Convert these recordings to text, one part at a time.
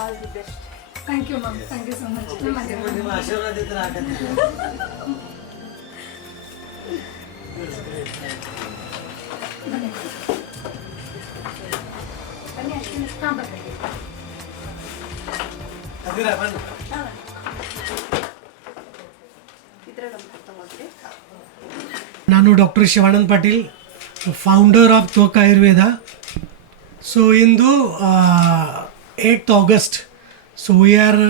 All the best. Thank you, ma'am. Thank you so much. ನಿಮ್ಮ ಆಶೀರ್ವಾದ ಇದ್ರೆ ಆಗತ್ತೆ. ಬನ್ನಿ ಅಶ್ವಿನಿ. ಹಾಂ ಬರ್ರಿ. ಅದಿರ ಬನ್ನಿ. ನಾನು doctor Shivanand Patil, founder of Twak Ayurveda. So ಇಂದು 8th August. So we are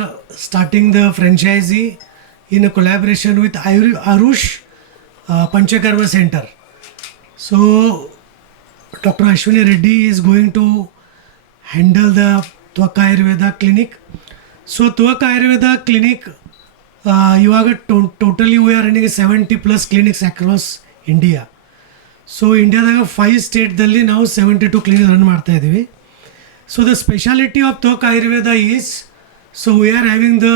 starting the franchisee in a collaboration with Arush Panchakarma Center. So Dr. Ashwini Reddy is going to handle the Tvak Ayurveda clinic. So Tvak Ayurveda clinic, totally we are running 70 plus clinics across India. So India 5 states dalli ನಾವು 72 clinics run ಮಾಡ್ತಾ ಇದ್ದೀವಿ. So the speciality of Tvak Ayurveda is, so we are having the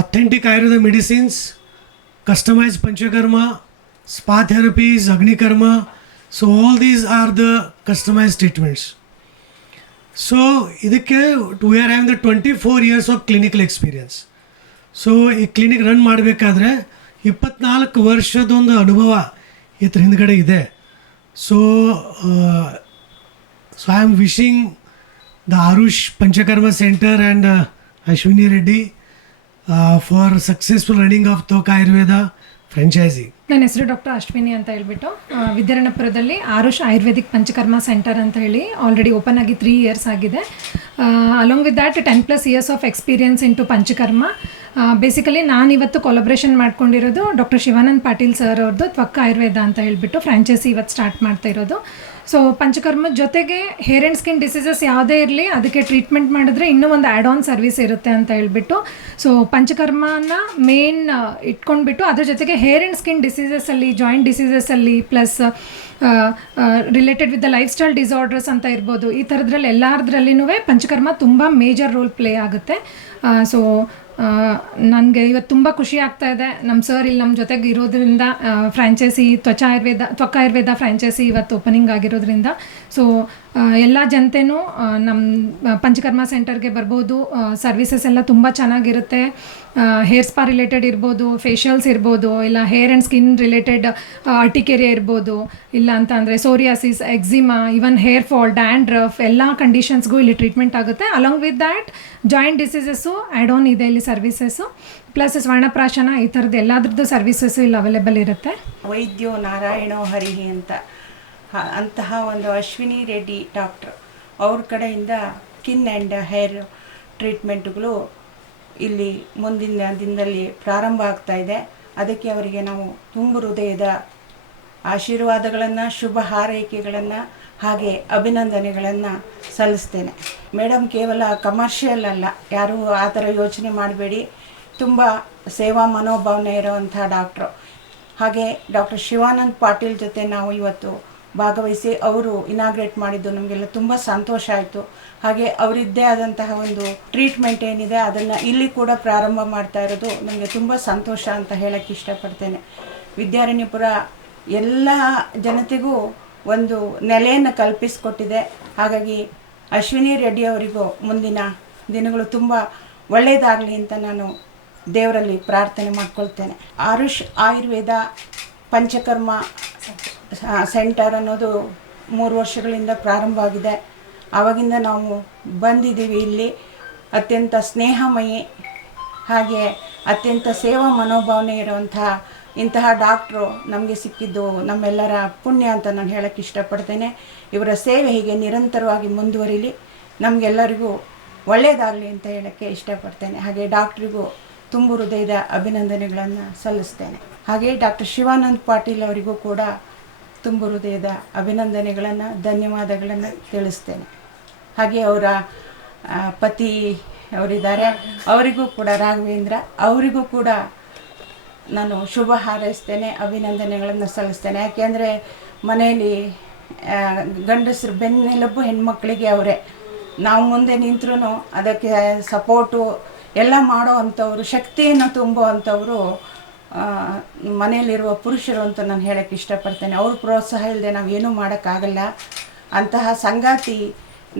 authentic Ayurveda medicines, customized Panchakarma, spa therapies, Agni Karma. So all these are the customized treatments. So ಇದಕ್ಕೆ we are having the 24 years of clinical experience. So ಈ clinic run ಮಾಡಬೇಕಾದ್ರೆ 24 ವರ್ಷದೊಂದು ಅನುಭವ ಇದ್ರ ಹಿಂದ್ಗಡೆ ಇದೆ. So I am wishing the Aarush Panchakarma centre and Ashwini Reddy for successful running of Twak Ayurveda franchise. ನನ್ನ ಹೆಸರು ಡಾಕ್ಟರ್ ಅಶ್ವಿನಿ ಅಂತ ಹೇಳ್ಬಿಟ್ಟು ವಿದ್ಯಾರಣ್ಯಪುರದಲ್ಲಿ ಆರುಷ್ ಆಯುರ್ವೇದಿಕ್ ಪಂಚಕರ್ಮ ಸೆಂಟರ್ ಅಂತ ಹೇಳಿ ಆಲ್ರೆಡಿ ಓಪನ್ ಆಗಿ 3 years ಆಗಿದೆ. Along with that 10+ years of experience into Panchakarma. Basically ನಾನಿವತ್ತು ಕೊಲಾಬ್ರೇಷನ್ ಮಾಡ್ಕೊಂಡಿರೋದು ಡಾಕ್ಟರ್ ಶಿವಾನಂದ್ ಪಾಟೀಲ್ ಸರ್ ಅವ್ರದ್ದು ತ್ವಕ್ ಆಯುರ್ವೇದ ಅಂತ ಹೇಳ್ಬಿಟ್ಟು ಫ್ರಾಂಚೈಸಿ ಇವತ್ತು ಸ್ಟಾರ್ಟ್ ಮಾಡ್ತಾ ಇರೋದು. ಸೊ ಪಂಚಕರ್ಮದ ಜೊತೆಗೆ ಹೇರ್ ಆ್ಯಂಡ್ ಸ್ಕಿನ್ ಡಿಸೀಸಸ್ ಯಾವುದೇ ಇರಲಿ ಅದಕ್ಕೆ ಟ್ರೀಟ್ಮೆಂಟ್ ಮಾಡಿದ್ರೆ ಇನ್ನೂ ಒಂದು ಆ್ಯಡ್ ಆನ್ ಸರ್ವಿಸ್ ಇರುತ್ತೆ ಅಂತ ಹೇಳ್ಬಿಟ್ಟು, ಸೊ ಪಂಚಕರ್ಮನ ಮೇನ್ ಇಟ್ಕೊಂಡ್ಬಿಟ್ಟು ಅದ್ರ ಜೊತೆಗೆ ಹೇರ್ ಆ್ಯಂಡ್ ಸ್ಕಿನ್ ಡಿಸೀಸಸಲ್ಲಿ, ಜಾಯಿಂಟ್ ಡಿಸೀಸಸಲ್ಲಿ, plus related with the lifestyle disorders ಅಂತ ಇರ್ಬೋದು, ಈ ಥರದ್ರಲ್ಲಿ ಎಲ್ಲರದ್ರಲ್ಲಿನೂ ಪಂಚಕರ್ಮ ತುಂಬ ಮೇಜರ್ ರೋಲ್ ಪ್ಲೇ ಆಗುತ್ತೆ. ಸೊ ನನಗೆ ಇವತ್ತು ತುಂಬ ಖುಷಿ ಆಗ್ತಾ ಇದೆ ನಮ್ಮ ಸರ್ ಇಲ್ಲಿ ನಮ್ಮ ಜೊತೆಗೆ ಇರೋದ್ರಿಂದ. ಫ್ರಾಂಚೈಸಿ ತ್ವಕ್ ಆಯುರ್ವೇದ ಫ್ರಾಂಚೈಸಿ ಇವತ್ತು ಓಪನಿಂಗ್ ಆಗಿರೋದ್ರಿಂದ ಸೊ ಎಲ್ಲ ಜನತೆನೂ ನಮ್ಮ ಪಂಚಕರ್ಮ ಸೆಂಟರ್ಗೆ ಬರ್ಬೋದು. ಸರ್ವಿಸಸ್ ಎಲ್ಲ ತುಂಬ ಚೆನ್ನಾಗಿರುತ್ತೆ. ಹೇರ್ ಸ್ಪಾ ರಿಲೇಟೆಡ್ ಇರ್ಬೋದು, ಫೇಶಿಯಲ್ಸ್ ಇರ್ಬೋದು, ಇಲ್ಲ hair and skin related urticaria ಇರ್ಬೋದು, ಇಲ್ಲ ಅಂತ ಅಂದರೆ psoriasis, eczema, even hair fall, dandruff ಎಲ್ಲ ಕಂಡೀಷನ್ಸ್ಗೂ ಇಲ್ಲಿ ಟ್ರೀಟ್ಮೆಂಟ್ ಆಗುತ್ತೆ. Along with that joint diseases add on ಇದೆ ಇಲ್ಲಿ ಸರ್ವಿಸಸ್ಸು, ಪ್ಲಸ್ ಸ್ವರ್ಣಪ್ರಾಶನ, ಈ ಥರದ್ದು ಎಲ್ಲದ್ರದ್ದು ಸರ್ವಿಸಸ್ಸು ಇಲ್ಲಿ ಅವೈಲೇಬಲ್ ಇರುತ್ತೆ. ವೈದ್ಯೋ ನಾರಾಯಣೋ ಹರಿಹಿ ಅಂತಹ ಒಂದು ಅಶ್ವಿನಿ ರೆಡ್ಡಿ ಡಾಕ್ಟ್ರ್ ಅವ್ರ ಕಡೆಯಿಂದ ಸ್ಕಿನ್ ಆ್ಯಂಡ್ ಹೇರ್ ಟ್ರೀಟ್ಮೆಂಟ್ಗಳು ಇಲ್ಲಿ ಮುಂದಿನ ದಿನದಲ್ಲಿ ಪ್ರಾರಂಭ ಆಗ್ತಾ ಇದೆ. ಅದಕ್ಕೆ ಅವರಿಗೆ ನಾವು ತುಂಬ ಹೃದಯದ ಆಶೀರ್ವಾದಗಳನ್ನು, ಶುಭ ಹಾರೈಕೆಗಳನ್ನು ಹಾಗೆ ಅಭಿನಂದನೆಗಳನ್ನು ಸಲ್ಲಿಸ್ತೇನೆ. ಮೇಡಮ್ ಕೇವಲ ಕಮರ್ಷಿಯಲ್ ಅಲ್ಲ, ಯಾರೂ ಆ ಥರ ಯೋಚನೆ ಮಾಡಬೇಡಿ, ತುಂಬ ಸೇವಾ ಮನೋಭಾವನೆ ಇರೋವಂಥ ಡಾಕ್ಟ್ರು. ಹಾಗೆ ಡಾಕ್ಟರ್ ಶಿವಾನಂದ್ ಪಾಟೀಲ್ ಜೊತೆ ನಾವು ಇವತ್ತು ಭಾಗವಹಿಸಿ ಅವರು ಇನಾಗ್ರೇಟ್ ಮಾಡಿದ್ದು ನಮಗೆಲ್ಲ ತುಂಬ ಸಂತೋಷ ಆಯಿತು. ಹಾಗೆ ಅವರಿದ್ದೇ ಆದಂತಹ ಒಂದು ಟ್ರೀಟ್ಮೆಂಟ್ ಏನಿದೆ ಅದನ್ನು ಇಲ್ಲಿ ಕೂಡ ಪ್ರಾರಂಭ ಮಾಡ್ತಾ ಇರೋದು ನಮಗೆ ತುಂಬ ಸಂತೋಷ ಅಂತ ಹೇಳೋಕ್ಕೆ ಇಷ್ಟಪಡ್ತೇನೆ. ವಿದ್ಯಾರಣ್ಯಪುರ ಎಲ್ಲ ಜನತೆಗೂ ಒಂದು ನೆಲೆಯನ್ನು ಕಲ್ಪಿಸಿಕೊಟ್ಟಿದೆ. ಹಾಗಾಗಿ ಅಶ್ವಿನಿ ರೆಡ್ಡಿ ಅವರಿಗೂ ಮುಂದಿನ ದಿನಗಳು ತುಂಬ ಒಳ್ಳೆಯದಾಗಲಿ ಅಂತ ನಾನು ದೇವರಲ್ಲಿ ಪ್ರಾರ್ಥನೆ ಮಾಡ್ಕೊಳ್ತೇನೆ. ಆರುಷ್ ಆಯುರ್ವೇದ ಪಂಚಕರ್ಮ ಸೆಂಟರ್ ಅನ್ನೋದು 3 ವರ್ಷಗಳಿಂದ ಪ್ರಾರಂಭ ಆಗಿದೆ. ಆವಾಗಿಂದ ನಾವು ಬಂದಿದ್ದೀವಿ. ಇಲ್ಲಿ ಅತ್ಯಂತ ಸ್ನೇಹಮಯಿ ಹಾಗೆ ಅತ್ಯಂತ ಸೇವಾ ಮನೋಭಾವನೆ ಇರುವಂತಹ ಇಂತಹ ಡಾಕ್ಟ್ರು ನಮಗೆ ಸಿಕ್ಕಿದ್ದು ನಮ್ಮೆಲ್ಲರ ಪುಣ್ಯ ಅಂತ ನಾನು ಹೇಳೋಕ್ಕೆ ಇಷ್ಟಪಡ್ತೇನೆ. ಇವರ ಸೇವೆ ಹೀಗೆ ನಿರಂತರವಾಗಿ ಮುಂದುವರಿಲಿ, ನಮಗೆಲ್ಲರಿಗೂ ಒಳ್ಳೆಯದಾಗಲಿ ಅಂತ ಹೇಳೋಕ್ಕೆ ಇಷ್ಟಪಡ್ತೇನೆ. ಹಾಗೆ ಡಾಕ್ಟ್ರಿಗೂ ತುಂಬ ಹೃದಯದ ಅಭಿನಂದನೆಗಳನ್ನು ಸಲ್ಲಿಸ್ತೇನೆ. ಹಾಗೆ ಡಾಕ್ಟರ್ ಶಿವಾನಂದ್ ಪಾಟೀಲ್ ಅವರಿಗೂ ಕೂಡ ತುಂಬ ಹೃದಯದ ಅಭಿನಂದನೆಗಳನ್ನು ಧನ್ಯವಾದಗಳನ್ನು ತಿಳಿಸ್ತೇನೆ. ಹಾಗೆ ಅವರ ಪತಿ ಅವರಿದ್ದಾರೆ, ಅವರಿಗೂ ಕೂಡ ರಾಘವೇಂದ್ರ ಅವರಿಗೂ ಕೂಡ ನಾನು ಶುಭ ಹಾರೈಸ್ತೇನೆ, ಅಭಿನಂದನೆಗಳನ್ನು ಸಲ್ಲಿಸ್ತೇನೆ. ಯಾಕೆಂದರೆ ಮನೆಯಲ್ಲಿ ಗಂಡಸರು ಬೆನ್ನೆಲುಬು ಹೆಣ್ಮಕ್ಳಿಗೆ ಅವರೇ. ನಾವು ಮುಂದೆ ನಿಂತರೂ ಅದಕ್ಕೆ ಸಪೋರ್ಟು ಎಲ್ಲ ಮಾಡೋ ಅಂಥವ್ರು, ಶಕ್ತಿಯನ್ನು ತುಂಬೋ ಅಂಥವರು ಮನೆಯಲ್ಲಿರುವ ಪುರುಷರು ಅಂತ ನಾನು ಹೇಳೋಕ್ಕೆ ಇಷ್ಟಪಡ್ತೇನೆ. ಅವ್ರ ಪ್ರೋತ್ಸಾಹ ಇಲ್ಲದೆ ನಾವು ಏನೂ ಮಾಡೋಕ್ಕಾಗಲ್ಲ. ಅಂತಹ ಸಂಗಾತಿ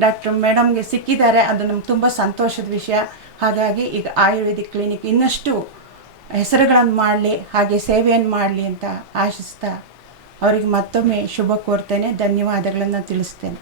ಡಾಕ್ಟರ್ ಮೇಡಮ್ಗೆ ಸಿಕ್ಕಿದ್ದಾರೆ, ಅದು ನಮ್ಗೆ ತುಂಬ ಸಂತೋಷದ ವಿಷಯ. ಹಾಗಾಗಿ ಈಗ ಆಯುರ್ವೇದಿಕ್ ಕ್ಲಿನಿಕ್ ಇನ್ನಷ್ಟು ಹೆಸರುಗಳನ್ನು ಮಾಡಲಿ, ಹಾಗೆ ಸೇವೆಯನ್ನು ಮಾಡಲಿ ಅಂತ ಆಶಿಸ್ತಾ ಅವರಿಗೆ ಮತ್ತೊಮ್ಮೆ ಶುಭ ಕೋರ್ತೇನೆ, ಧನ್ಯವಾದಗಳನ್ನು ತಿಳಿಸ್ತೇನೆ.